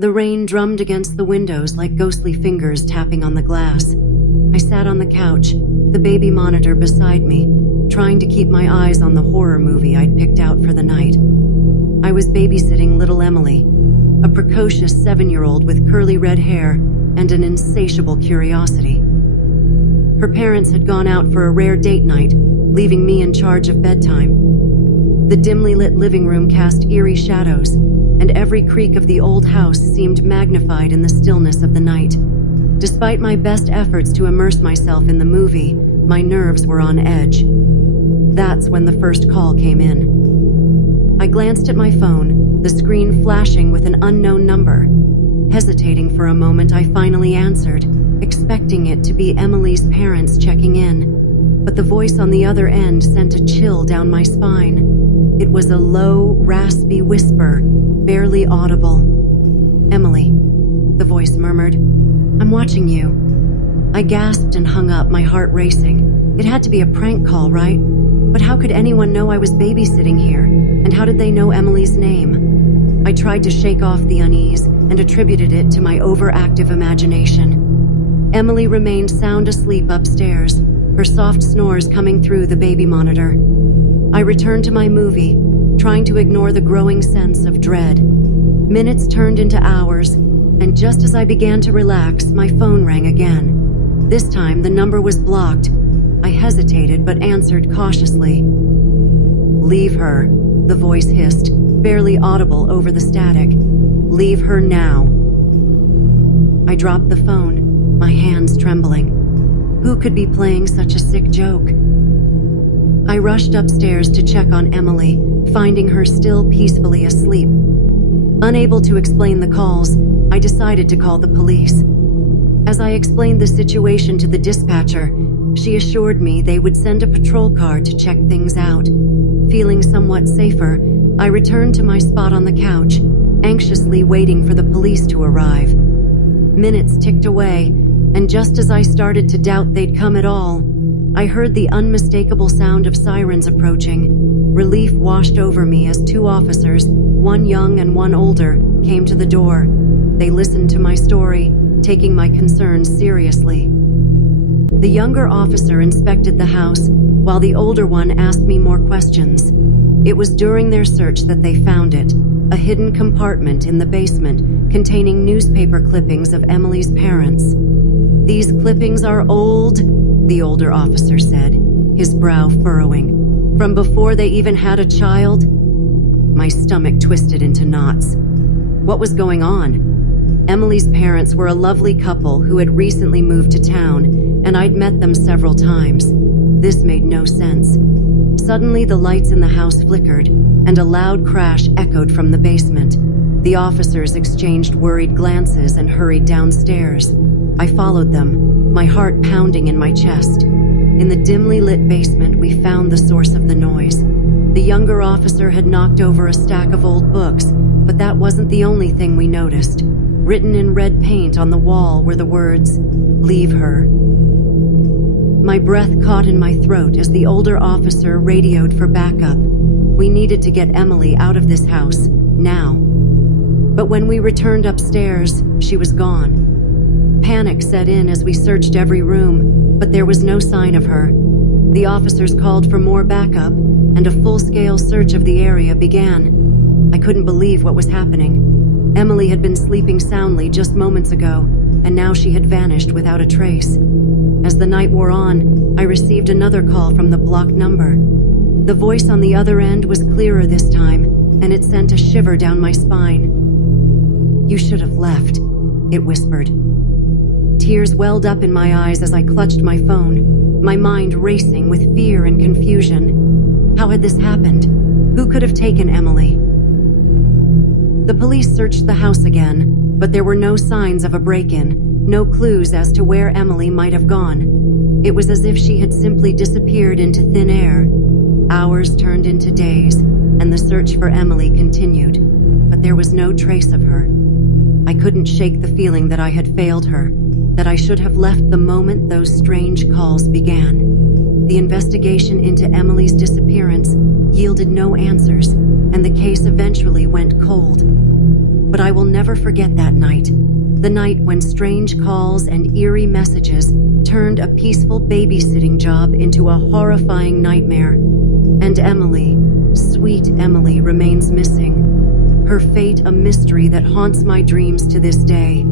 The rain drummed against the windows like ghostly fingers tapping on the glass. I sat on the couch, the baby monitor beside me, trying to keep my eyes on the horror movie I'd picked out for the night. I was babysitting little Emily, a precocious 7-year-old with curly red hair and an insatiable curiosity. Her parents had gone out for a rare date night, leaving me in charge of bedtime. The dimly lit living room cast eerie shadows, and every creak of the old house seemed magnified in the stillness of the night. Despite my best efforts to immerse myself in the movie, my nerves were on edge. That's when the first call came in. I glanced at my phone, the screen flashing with an unknown number. Hesitating for a moment, I finally answered, expecting it to be Emily's parents checking in. But the voice on the other end sent a chill down my spine. It was a low, raspy whisper, barely audible. "Emily," the voice murmured. "I'm watching you." I gasped and hung up, my heart racing. It had to be a prank call, right? But how could anyone know I was babysitting here? And how did they know Emily's name? I tried to shake off the unease and attributed it to my overactive imagination. Emily remained sound asleep upstairs, her soft snores coming through the baby monitor. I returned to my movie, trying to ignore the growing sense of dread. Minutes turned into hours, and just as I began to relax, my phone rang again. This time, the number was blocked. I hesitated but answered cautiously. "Leave her," the voice hissed, barely audible over the static. "Leave her now." I dropped the phone, my hands trembling. Who could be playing such a sick joke? I rushed upstairs to check on Emily, finding her still peacefully asleep. Unable to explain the calls, I decided to call the police. As I explained the situation to the dispatcher, she assured me they would send a patrol car to check things out. Feeling somewhat safer, I returned to my spot on the couch, anxiously waiting for the police to arrive. Minutes ticked away, and just as I started to doubt they'd come at all, I heard the unmistakable sound of sirens approaching. Relief washed over me as 2 officers, one young and one older, came to the door. They listened to my story, taking my concerns seriously. The younger officer inspected the house, while the older one asked me more questions. It was during their search that they found it, a hidden compartment in the basement containing newspaper clippings of Emily's parents. "These clippings are old," the older officer said, his brow furrowing. "From before they even had a child?" My stomach twisted into knots. What was going on? Emily's parents were a lovely couple who had recently moved to town, and I'd met them several times. This made no sense. Suddenly, the lights in the house flickered, and a loud crash echoed from the basement. The officers exchanged worried glances and hurried downstairs. I followed them, my heart pounding in my chest. In the dimly lit basement, we found the source of the noise. The younger officer had knocked over a stack of old books, but that wasn't the only thing we noticed. Written in red paint on the wall were the words, "Leave her." My breath caught in my throat as the older officer radioed for backup. We needed to get Emily out of this house, now. But when we returned upstairs, she was gone. Panic set in as we searched every room, but there was no sign of her. The officers called for more backup, and a full-scale search of the area began. I couldn't believe what was happening. Emily had been sleeping soundly just moments ago, and now she had vanished without a trace. As the night wore on, I received another call from the blocked number. The voice on the other end was clearer this time, and it sent a shiver down my spine. "You should have left," it whispered. Tears welled up in my eyes as I clutched my phone, my mind racing with fear and confusion. How had this happened? Who could have taken Emily? The police searched the house again, but there were no signs of a break-in, no clues as to where Emily might have gone. It was as if she had simply disappeared into thin air. Hours turned into days, and the search for Emily continued, but there was no trace of her. I couldn't shake the feeling that I had failed her, that I should have left the moment those strange calls began. The investigation into Emily's disappearance yielded no answers, and the case eventually went cold. But I will never forget that night. The night when strange calls and eerie messages turned a peaceful babysitting job into a horrifying nightmare. And Emily, sweet Emily, remains missing. Her fate a mystery that haunts my dreams to this day.